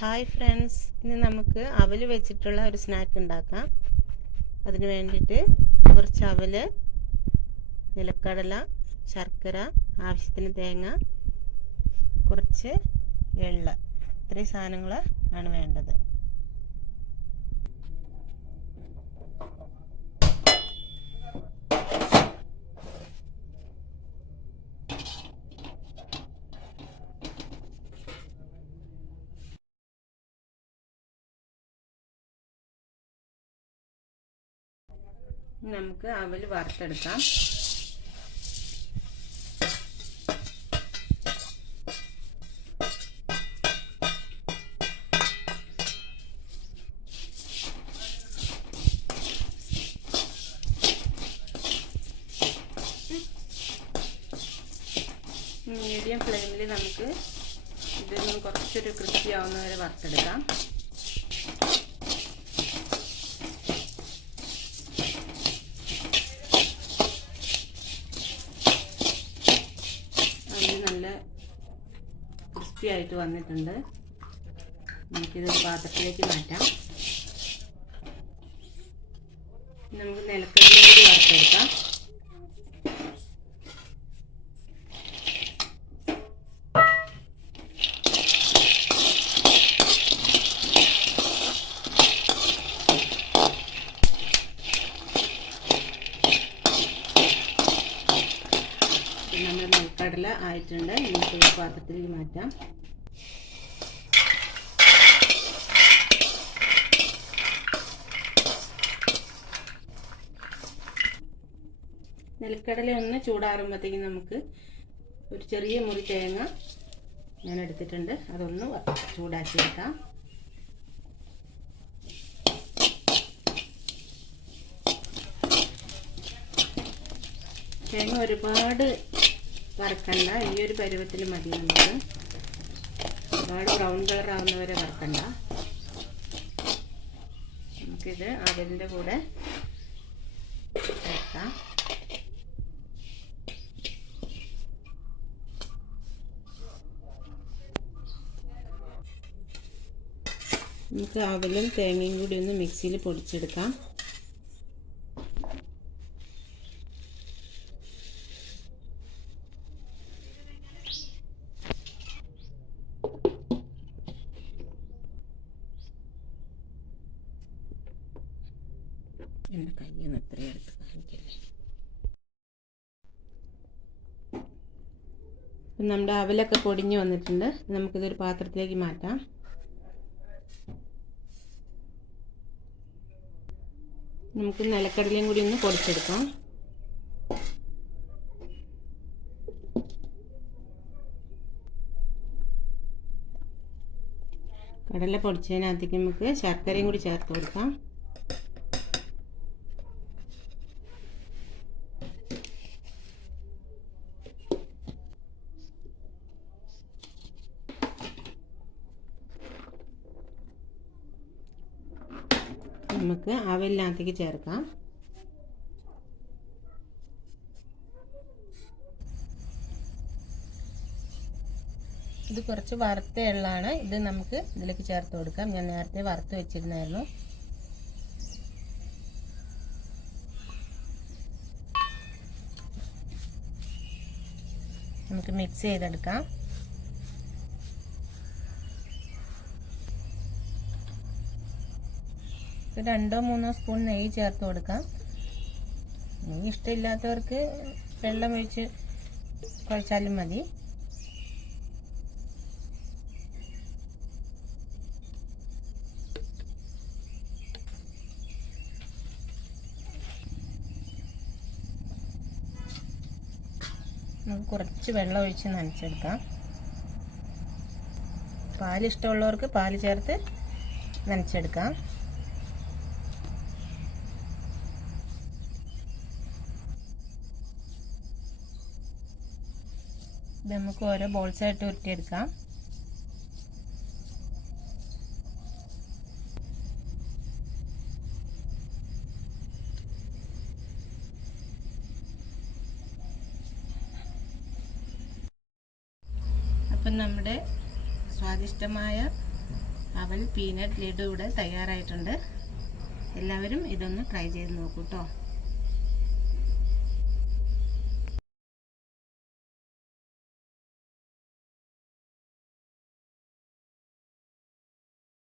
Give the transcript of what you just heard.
Hi friends, ഇന്ന് നമുക്ക് അവൽ വെച്ചിട്ടുള്ള ഒരു സ്നാക്ക് ഉണ്ടാക്കാം. അതിന് വേണ്ടിയിട്ട് കുറച്ച് അവൽ, നിലക്കടല, ശർക്കര, ആവശ്യത്തിന് തേങ്ങ, കുറച്ച് എള്ള്, ഇത്രയും സാധനങ്ങൾ ആണ് വേണ്ടത്. നമുക്ക് അവൽ വറുത്തെടുക്കാം. മീഡിയം ഫ്ലെയിമിൽ നമുക്ക് ഇതൊന്ന് കുറച്ചൊരു ക്രിസ്പി ആവുന്ന വരെ വറുത്തെടുക്കാം. നല്ല ക്രിസ്പി ആയിട്ട് വന്നിട്ടുണ്ട്. നമുക്കിത് പാത്രത്തിലേക്ക് മാറ്റാം. നമുക്ക് നിലക്കടലയും കൂടി വറുത്തെടുക്കാം. നമ്മുടെ നിലക്കടല ആയിട്ടുണ്ട്. നമുക്ക് ഈ പാത്രത്തിലേക്ക് മാറ്റാം. നിലക്കടല ഒന്ന് ചൂടാറുമ്പോഴത്തേക്കും നമുക്ക് ഒരു ചെറിയ മുറി തേങ്ങ ഞാൻ എടുത്തിട്ടുണ്ട്, അതൊന്ന് ചൂടാക്കിയെടുക്കാം. തേങ്ങ ഒരുപാട് വറുക്കണ്ട, ഈ ഒരു പരുവത്തിൽ മതി. നമുക്ക് ഒരുപാട് ബ്രൗൺ കളർ ആവുന്നവരെ വറുക്കണ്ട. നമുക്കിത് അവലിൻ്റെ കൂടെ ചേർക്കാം. നമുക്ക് അവലും തേങ്ങയും കൂടി ഒന്ന് മിക്സിയിൽ പൊടിച്ചെടുക്കാം. എൻ്റെ കയ്യിൽ നിന്ന് എത്രയും എടുത്ത് കാണിക്കല്ലേ. അപ്പം നമ്മുടെ അവലൊക്കെ പൊടിഞ്ഞ് വന്നിട്ടുണ്ട്. നമുക്കിതൊരു പാത്രത്തിലേക്ക് മാറ്റാം. നമുക്ക് നിലക്കടലയും കൂടി ഒന്ന് പൊടിച്ചെടുക്കാം. കടല പൊടിച്ചതിനകത്തേക്ക് നമുക്ക് ശർക്കരയും കൂടി ചേർത്ത് കൊടുക്കാം. നമുക്ക് അവലിനകത്തേക്ക് ചേർക്കാം. ഇത് കുറച്ച് വറുത്ത എള്ളാണ്. ഇത് നമുക്ക് ഇതിലേക്ക് ചേർത്ത് കൊടുക്കാം. ഞാൻ നേരത്തെ വറുത്ത് വെച്ചിരുന്നായിരുന്നു. നമുക്ക് മിക്സ് ചെയ്തെടുക്കാം. രണ്ടോ മൂന്നോ സ്പൂൺ നെയ്യ് ചേർത്ത് കൊടുക്കാം. നെയ്യ് ഇഷ്ടമില്ലാത്തവർക്ക് വെള്ളം ഒഴിച്ച് കുഴച്ചാലും മതി. നമുക്ക് കുറച്ച് വെള്ളം ഒഴിച്ച് നനച്ചെടുക്കാം. പാൽ ഇഷ്ടമുള്ളവർക്ക് പാൽ ചേർത്ത് നനച്ചെടുക്കാം. ഇത് നമുക്ക് ഓരോ ബോൾസായിട്ട് ഉരുട്ടിയെടുക്കാം. അപ്പം നമ്മുടെ സ്വാദിഷ്ടമായ അവൽ പീനട്ട് ലഡു ഇവിടെ തയ്യാറായിട്ടുണ്ട്. എല്ലാവരും ഇതൊന്ന് ട്രൈ ചെയ്ത് നോക്കൂ കേട്ടോ.